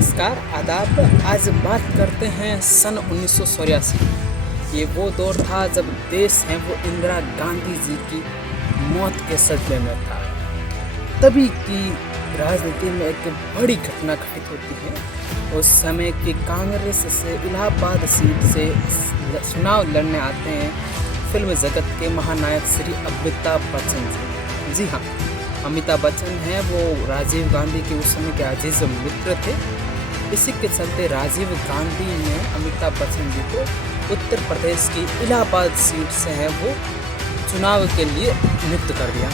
नमस्कार आदाब। आज बात करते हैं सन 1984। ये वो दौर था जब देश है वो इंदिरा गांधी जी की मौत के सदमे में था। तभी की राजनीति में एक बड़ी घटना घटित होती है। उस समय की कांग्रेस से इलाहाबाद सीट से चुनाव लड़ने आते हैं फिल्म जगत के महानायक श्री अमिताभ बच्चन जी। जी हाँ, अमिताभ बच्चन हैं वो राजीव गांधी के उस समय के अजीज मित्र थे। इसी के चलते राजीव गांधी ने अमिताभ बच्चन जी को उत्तर प्रदेश की इलाहाबाद सीट से है वो चुनाव के लिए नियुक्त कर दिया।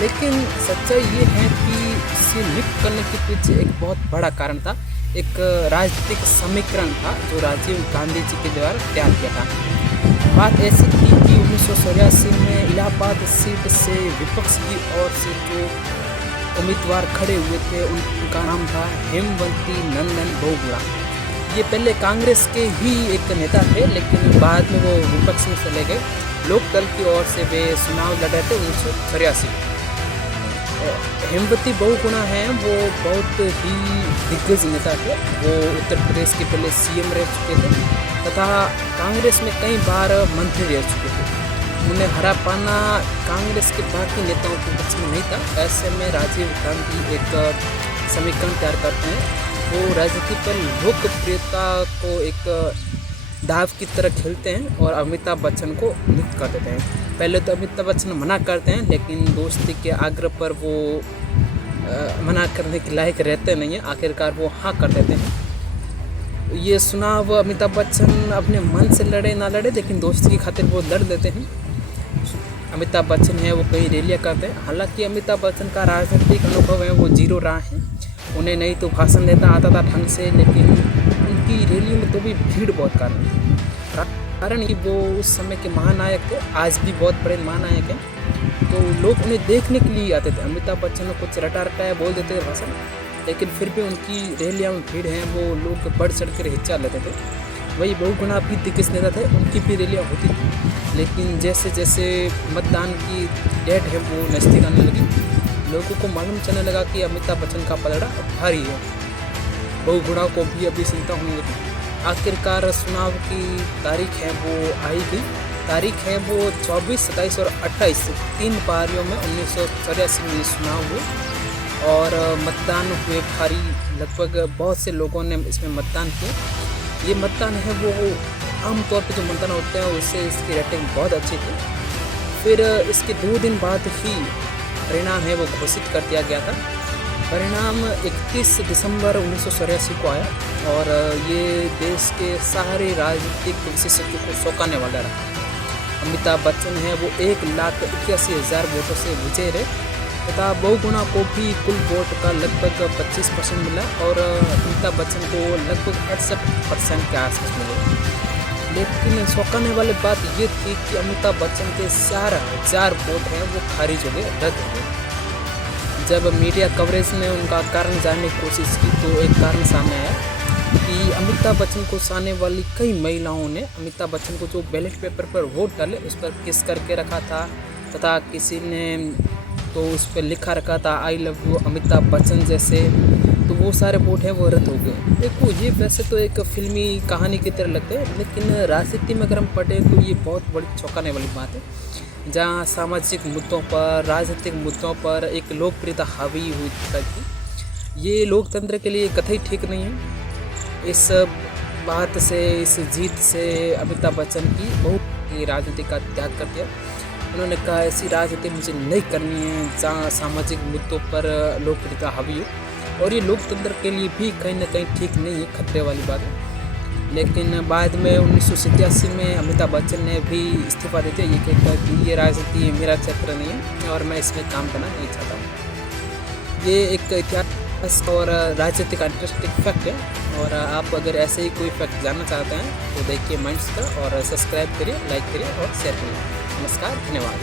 लेकिन सच्चाई ये है कि इसे नियुक्त करने के पीछे एक बहुत बड़ा कारण था, एक राजनीतिक समीकरण था जो राजीव गांधी जी के द्वारा तैयार किया था। बात ऐसी थी कि 1984 में इलाहाबाद सीट से विपक्ष की ओर से जो उम्मीदवार खड़े हुए थे उनका नाम था हेमवती नंदन बहुगुणा। ये पहले कांग्रेस के ही एक नेता थे, लेकिन बाद में वो विपक्ष में चले गए। लोकदल की ओर से वे चुनाव लड़े थे 1984। हेमवती बहुगुणा हैं वो बहुत ही दिग्गज नेता थे। वो उत्तर प्रदेश के पहले सीएम रह चुके थे तथा कांग्रेस में कई बार मंत्री रह चुके थे। उन्हें हरा पाना कांग्रेस के बाकी नेताओं के बस में नहीं था। ऐसे में राजीव गांधी एक समीकरण तैयार करते हैं। वो राजनीति पर लोकप्रियता को एक दाव की तरह खेलते हैं और अमिताभ बच्चन को नियुक्त कर देते हैं। पहले तो अमिताभ बच्चन मना करते हैं, लेकिन दोस्ती के आग्रह पर वो मना करने के लायक रहते नहीं हैं। आखिरकार वो हाँ कर देते हैं। ये चुनाव अमिताभ बच्चन अपने मन से लड़े ना लड़े, लेकिन दोस्ती की खातिर वो लड़ देते हैं। अमिताभ बच्चन है वो कई रैलियाँ करते हैं। हालांकि अमिताभ बच्चन का राजनीतिक अनुभव है वो जीरो रहा है। उन्हें नहीं तो भाषण देता आता था ढंग से, लेकिन उनकी रैली में तो भी भीड़ बहुत कारण कि वो उस समय के महानायक थे, आज भी बहुत बड़े महानायक हैं। तो लोग उन्हें देखने के लिए आते थे। अमिताभ बच्चन को कुछ रटा रटाया बोल देते थे भाषण, लेकिन फिर भी उनकी रैलियाँ में भीड़ है वो लोग बढ़ चढ़ कर हिस्सा लेते थे। वही बहुगुणा भी दिग्गज नेता थे, उनकी भी रैलियाँ होती थी। लेकिन जैसे जैसे मतदान की डेट है वो नज़दीक आने लगी, लोगों को मालूम चलने लगा कि अमिताभ बच्चन का पलड़ा भारी है। बहुगुणा को भी अभी चिंता होने लगी। आखिरकार चुनाव की तारीख है वो आई गई। तारीख है वो 24, 27 और 28 तीन पारियों में 1984 में चुनाव हुए और मतदान हुए भारी। लगभग बहुत से लोगों ने इसमें मतदान किया। ये मतदान है वो आमतौर पर जो मतदान होते हैं उससे इसकी रेटिंग बहुत अच्छी थी। फिर इसके 2 दिन बाद ही परिणाम है वो घोषित कर दिया गया था। परिणाम 31 दिसंबर 1984 को आया और ये देश के सारे राजनीतिक विशेषज्ञों को चौंकाने वाला रहा। अमिताभ बच्चन है वो 1,81,000 वोटों से विजय रहे तथा बहुगुणा को भी कुल वोट का लगभग 25% मिला और अमिताभ बच्चन को लगभग 68% के आसपास मिले। लेकिन चौंकाने वाली बात ये थी कि अमिताभ बच्चन के 4,000 वोट हैं वो खारिज हो गए, रद्द हो गए। जब मीडिया कवरेज ने उनका कारण जानने की कोशिश की तो एक कारण सामने आया कि अमिताभ बच्चन को चाहने वाली कई महिलाओं ने अमिताभ बच्चन को जो बैलेट पेपर पर वोट डाले उस पर किस करके रखा था तथा किसी ने तो उस पर लिखा रखा था I love you Amitabh Bachchan जैसे। तो वो सारे वोट हैं वो रद्द हो गए। देखो ये वैसे तो एक फिल्मी कहानी की तरह लगता है, लेकिन राजनीति में अगर हम पढ़ें तो ये बहुत बड़ी चौंकाने वाली बात है। जहाँ सामाजिक मुद्दों पर, राजनीतिक मुद्दों पर एक लोकप्रियता हावी हुई थी, ये लोकतंत्र के लिए कतई ठीक नहीं है। इस बात से, इस जीत से अमिताभ बच्चन की बहुत राजनीति का त्याग कर दिया। उन्होंने कहा ऐसी राजनीति मुझे नहीं करनी है जहाँ सामाजिक मुद्दों पर लोकप्रियता हावी हो, और ये लोकतंत्र के लिए भी कहीं ना कहीं ठीक नहीं है, खतरे वाली बात है। लेकिन बाद में 1987 में अमिताभ बच्चन ने भी इस्तीफा दे दिया। ये कहता कि ये राजनीति मेरा क्षेत्र नहीं है और मैं इसमें काम करना नहीं चाहता। ये एक इतिहास और राजनीति का इंटरेस्टिंग फैक्ट है। और आप अगर ऐसे ही कोई फैक्ट जानना चाहते हैं तो देखिए माइंड्स का और सब्सक्राइब करिए, लाइक करिए और शेयर करिए। नमस्कार, धन्यवाद।